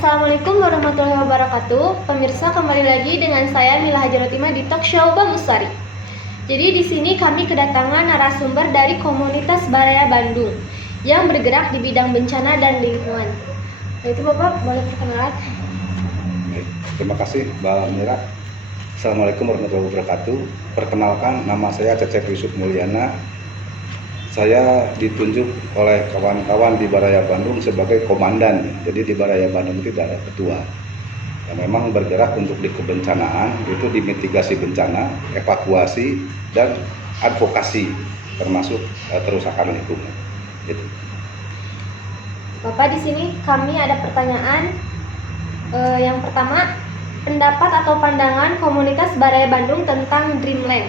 Assalamualaikum warahmatullahi wabarakatuh. Pemirsa, kembali lagi dengan saya Mila Hajarotima di Talk Show Bamusari. Jadi di sini kami kedatangan narasumber dari komunitas Baraya Bandung yang bergerak di bidang bencana dan lingkungan. Itu Bapak boleh perkenalan? Terima kasih Mbak Mira. Assalamualaikum warahmatullahi wabarakatuh. Perkenalkan, nama saya Cecep Yusuf Mulyana. Saya ditunjuk oleh kawan-kawan di Baraya Bandung sebagai komandan. Jadi di Baraya Bandung itu ada ketua yang memang bergerak untuk di kebencanaan, itu di mitigasi bencana, evakuasi, dan advokasi termasuk kerusakan lingkungan. Gitu. Bapak, di sini kami ada pertanyaan. Yang pertama, pendapat atau pandangan komunitas Baraya Bandung tentang Dreamland.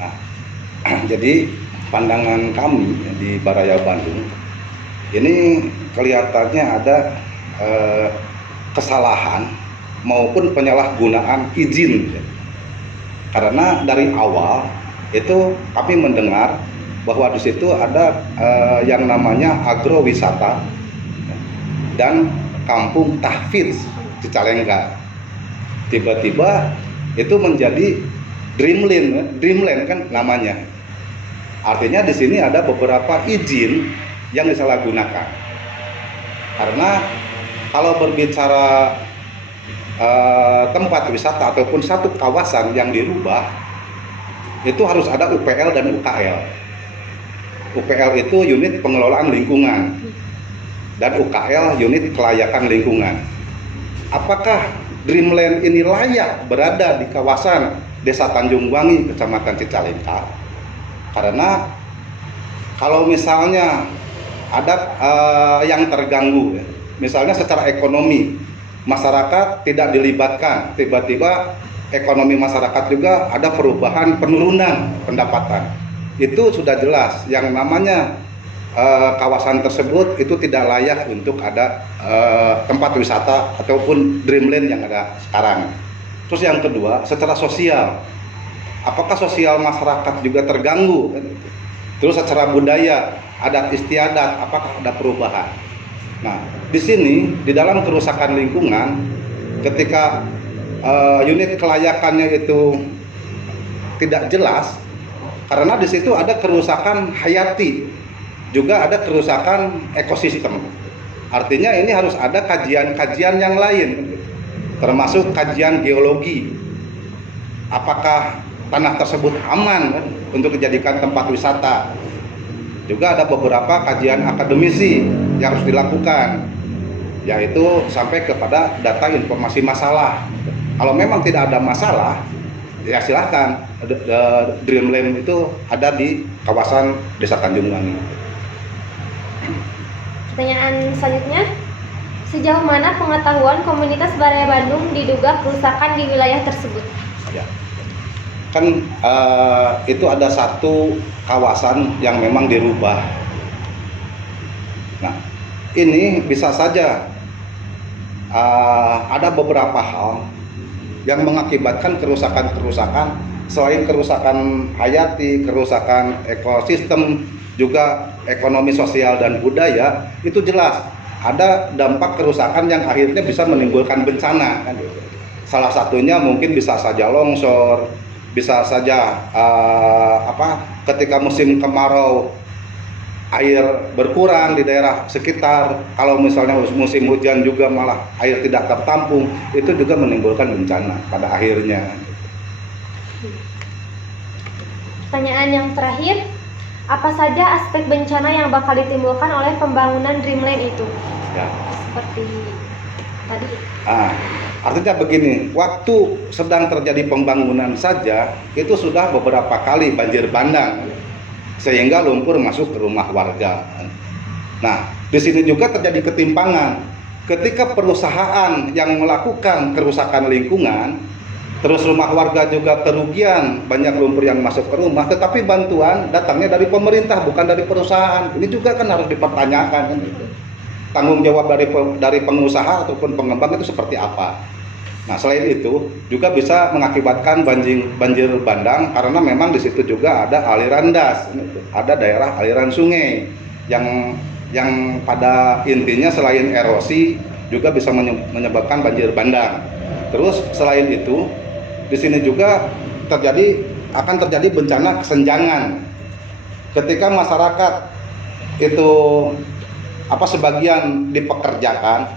Nah, jadi pandangan kami di Baraya Bandung ini kelihatannya ada kesalahan maupun penyalahgunaan izin, karena dari awal itu kami mendengar bahwa di situ ada yang namanya agrowisata dan kampung tahfidz Cicalengka. Tiba-tiba itu menjadi Dreamland kan namanya. Artinya di sini ada beberapa izin yang disalahgunakan. Karena kalau berbicara tempat wisata ataupun satu kawasan yang dirubah, itu harus ada UPL dan UKL. UPL itu unit pengelolaan lingkungan dan UKL unit kelayakan lingkungan. Apakah Dreamland ini layak berada di kawasan Desa Tanjung Wangi, Kecamatan Cicalengka? Karena kalau misalnya ada yang terganggu, misalnya secara ekonomi, masyarakat tidak dilibatkan, tiba-tiba ekonomi masyarakat juga ada perubahan, penurunan pendapatan, itu sudah jelas yang namanya kawasan tersebut itu tidak layak untuk ada tempat wisata ataupun Dreamland yang ada sekarang. Terus yang kedua, secara sosial, apakah sosial masyarakat juga terganggu? Terus secara budaya, adat istiadat, apakah ada perubahan? Nah, di sini di dalam kerusakan lingkungan, ketika unit kelayakannya itu tidak jelas, karena di situ ada kerusakan hayati, juga ada kerusakan ekosistem. Artinya ini harus ada kajian-kajian yang lain, termasuk kajian geologi. Apakah tanah tersebut aman kan, untuk dijadikan tempat wisata? Juga ada beberapa kajian akademisi yang harus dilakukan, yaitu sampai kepada data informasi masalah. Kalau memang tidak ada masalah, ya silahkan. Dreamland itu ada di kawasan Desa Tanjung Wangi. Pertanyaan selanjutnya, sejauh mana pengetahuan komunitas Baraya Bandung diduga kerusakan di wilayah tersebut? Ya. Kan itu ada satu kawasan yang memang dirubah. Nah, ini bisa saja ada beberapa hal yang mengakibatkan kerusakan-kerusakan, selain kerusakan hayati, kerusakan ekosistem, juga ekonomi sosial dan budaya. Itu jelas ada dampak kerusakan yang akhirnya bisa menimbulkan bencana kan. Salah satunya mungkin bisa saja longsor, bisa saja ketika musim kemarau air berkurang di daerah sekitar. Kalau misalnya musim hujan juga malah air tidak tertampung, itu juga menimbulkan bencana pada akhirnya. Pertanyaan yang terakhir, apa saja aspek bencana yang bakal ditimbulkan oleh pembangunan Dreamland itu? Ya. Seperti tadi. Artinya begini, waktu sedang terjadi pembangunan saja itu sudah beberapa kali banjir bandang, sehingga lumpur masuk ke rumah warga. Nah, di sini juga terjadi ketimpangan. Ketika perusahaan yang melakukan kerusakan lingkungan, terus rumah warga juga kerugian, banyak lumpur yang masuk ke rumah, tetapi bantuan datangnya dari pemerintah, bukan dari perusahaan. Ini juga kan harus dipertanyakan. Tanggung jawab dari pengusaha ataupun pengembang itu seperti apa? Nah, selain itu juga bisa mengakibatkan banjir bandang, karena memang di situ juga ada aliran das, ada daerah aliran sungai yang pada intinya selain erosi juga bisa menyebabkan banjir bandang. Terus selain itu, di sini juga akan terjadi bencana kesenjangan. Ketika masyarakat itu sebagian dipekerjakan,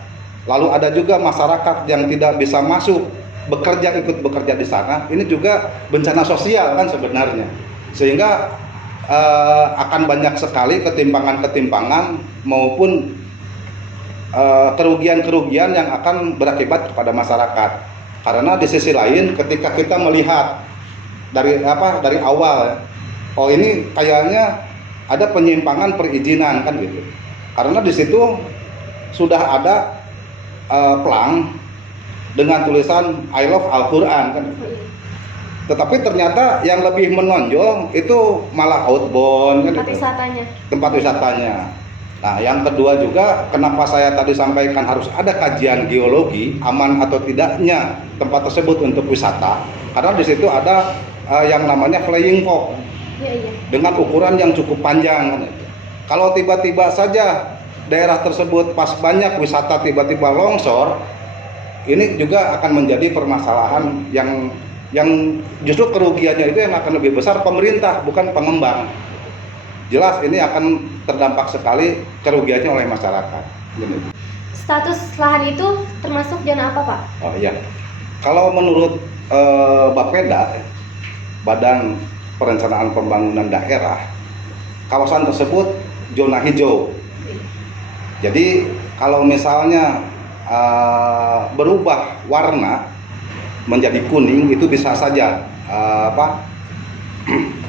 lalu ada juga masyarakat yang tidak bisa masuk ikut bekerja di sana, ini juga bencana sosial kan sebenarnya, sehingga akan banyak sekali ketimpangan maupun kerugian-kerugian yang akan berakibat kepada masyarakat. Karena di sisi lain, ketika kita melihat dari awal, oh ini kayaknya ada penyimpangan perizinan kan gitu. Karena di situ sudah ada plang dengan tulisan I love Al-Quran kan. Tetapi ternyata yang lebih menonjol itu malah outbound kan, tempat wisatanya. Nah, yang kedua juga, kenapa saya tadi sampaikan harus ada kajian geologi aman atau tidaknya tempat tersebut untuk wisata, karena di situ ada yang namanya flying fog dengan ukuran yang cukup panjang. Kalau tiba-tiba saja daerah tersebut pas banyak wisata tiba-tiba longsor, ini juga akan menjadi permasalahan yang justru kerugiannya itu yang akan lebih besar pemerintah, bukan pengembang. Jelas ini akan terdampak sekali kerugiannya oleh masyarakat. Status lahan itu termasuk zona apa, Pak? Oh iya, kalau menurut Bapeda, Badan Perencanaan Pembangunan Daerah, kawasan tersebut zona hijau. Jadi kalau misalnya berubah warna menjadi kuning, itu bisa saja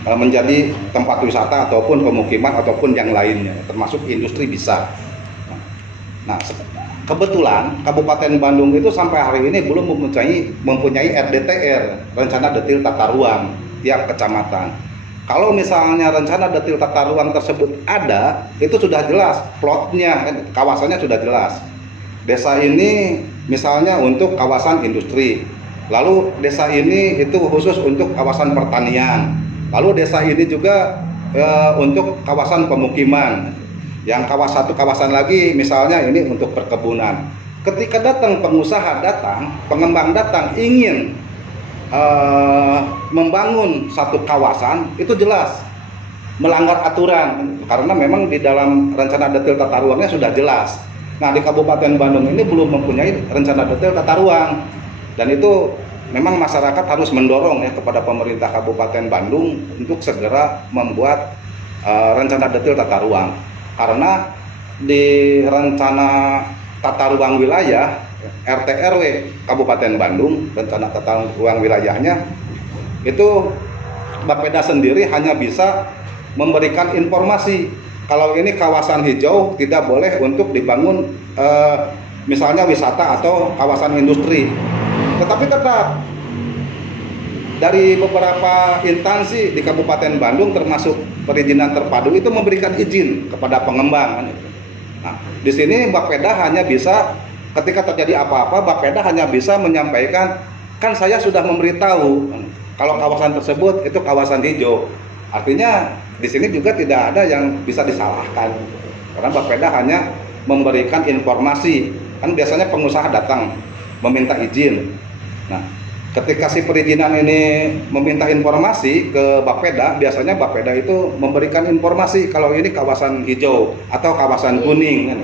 menjadi tempat wisata ataupun pemukiman ataupun yang lainnya, termasuk industri bisa. Nah, kebetulan Kabupaten Bandung itu sampai hari ini belum mempunyai RDTR, Rencana Detil Tata Ruang, tiap kecamatan. Kalau misalnya rencana detil tata ruang tersebut ada, itu sudah jelas plotnya, kawasannya sudah jelas. Desa ini misalnya untuk kawasan industri, lalu desa ini itu khusus untuk kawasan pertanian, lalu desa ini juga untuk kawasan pemukiman, yang satu kawasan lagi misalnya ini untuk perkebunan. Ketika datang pengusaha pengembang datang ingin membangun satu kawasan, itu jelas melanggar aturan, karena memang di dalam rencana detil tata ruangnya sudah jelas. Nah, di Kabupaten Bandung ini belum mempunyai rencana detil tata ruang, dan itu memang masyarakat harus mendorong ya kepada pemerintah Kabupaten Bandung untuk segera membuat rencana detil tata ruang, karena di rencana tata ruang wilayah RT/RW Kabupaten Bandung, rencana tata ruang wilayahnya itu Bapeda sendiri hanya bisa memberikan informasi kalau ini kawasan hijau tidak boleh untuk dibangun misalnya wisata atau kawasan industri. Tetapi tetap dari beberapa instansi di Kabupaten Bandung termasuk perizinan terpadu itu memberikan izin kepada pengembang. Nah, di sini Bapeda hanya bisa, ketika terjadi apa-apa, Bapeda hanya bisa menyampaikan, kan saya sudah memberitahu kalau kawasan tersebut itu kawasan hijau. Artinya di sini juga tidak ada yang bisa disalahkan, karena Bapeda hanya memberikan informasi. Kan biasanya pengusaha datang meminta izin. Nah, ketika si perizinan ini meminta informasi ke Bapeda, biasanya Bapeda itu memberikan informasi kalau ini kawasan hijau atau kawasan kuning kan.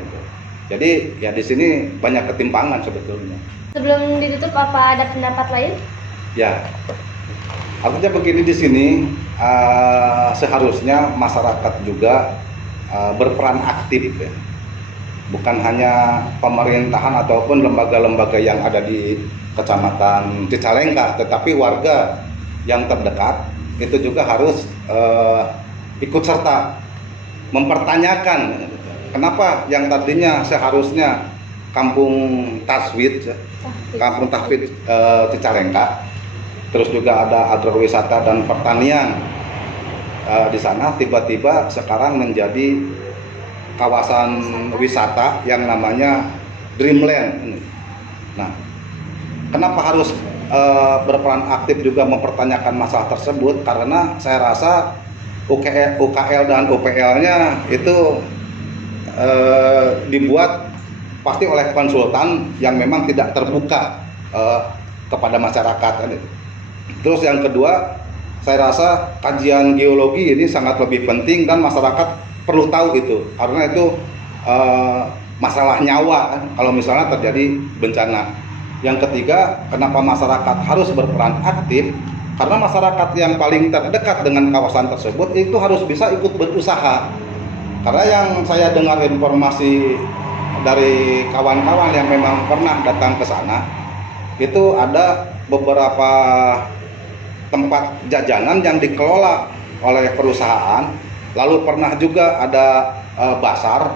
Jadi ya di sini banyak ketimpangan sebetulnya. Sebelum ditutup, apa ada pendapat lain? Ya, artinya begini, di sini seharusnya masyarakat juga berperan aktif ya. Bukan hanya pemerintahan ataupun lembaga-lembaga yang ada di Kecamatan Cicalengka, tetapi warga yang terdekat itu juga harus ikut serta mempertanyakan kenapa yang tadinya seharusnya kampung Taswid Cicalengka, terus juga ada agrowisata dan pertanian di sana, tiba-tiba sekarang menjadi kawasan wisata yang namanya Dreamland. Nah, kenapa harus berperan aktif juga mempertanyakan masalah tersebut? Karena saya rasa UKL dan UPL-nya itu dibuat pasti oleh konsultan yang memang tidak terbuka kepada masyarakat kan itu. Terus yang kedua, saya rasa kajian geologi ini sangat lebih penting dan masyarakat perlu tahu itu, karena itu masalah nyawa kan, kalau misalnya terjadi bencana. Yang ketiga, kenapa masyarakat harus berperan aktif? Karena masyarakat yang paling terdekat dengan kawasan tersebut itu harus bisa ikut berusaha. Karena yang saya dengar informasi dari kawan-kawan yang memang pernah datang ke sana, itu ada beberapa tempat jajanan yang dikelola oleh perusahaan, lalu pernah juga ada basar.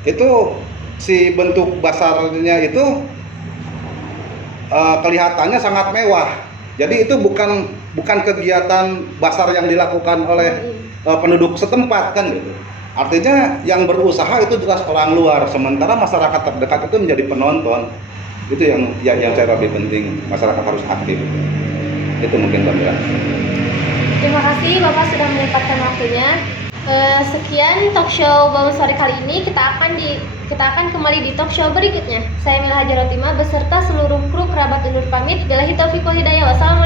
Itu si bentuk basarnya itu kelihatannya sangat mewah. Jadi itu bukan kegiatan basar yang dilakukan oleh penduduk setempat kan gitu. Artinya yang berusaha itu jelas orang luar, sementara masyarakat terdekat itu menjadi penonton. Itu yang saya lebih penting, masyarakat harus aktif. Itu mungkin Mbak Mira. Terima kasih Bapak sudah menyempatkan waktunya. Sekian talk show Bangun Sore kali ini. Kita akan kembali di talk show berikutnya. Saya Mila Hajarotima beserta seluruh kru kerabat undur pamit. Billahi taufiq wal hidayah. Wassalamualaikum.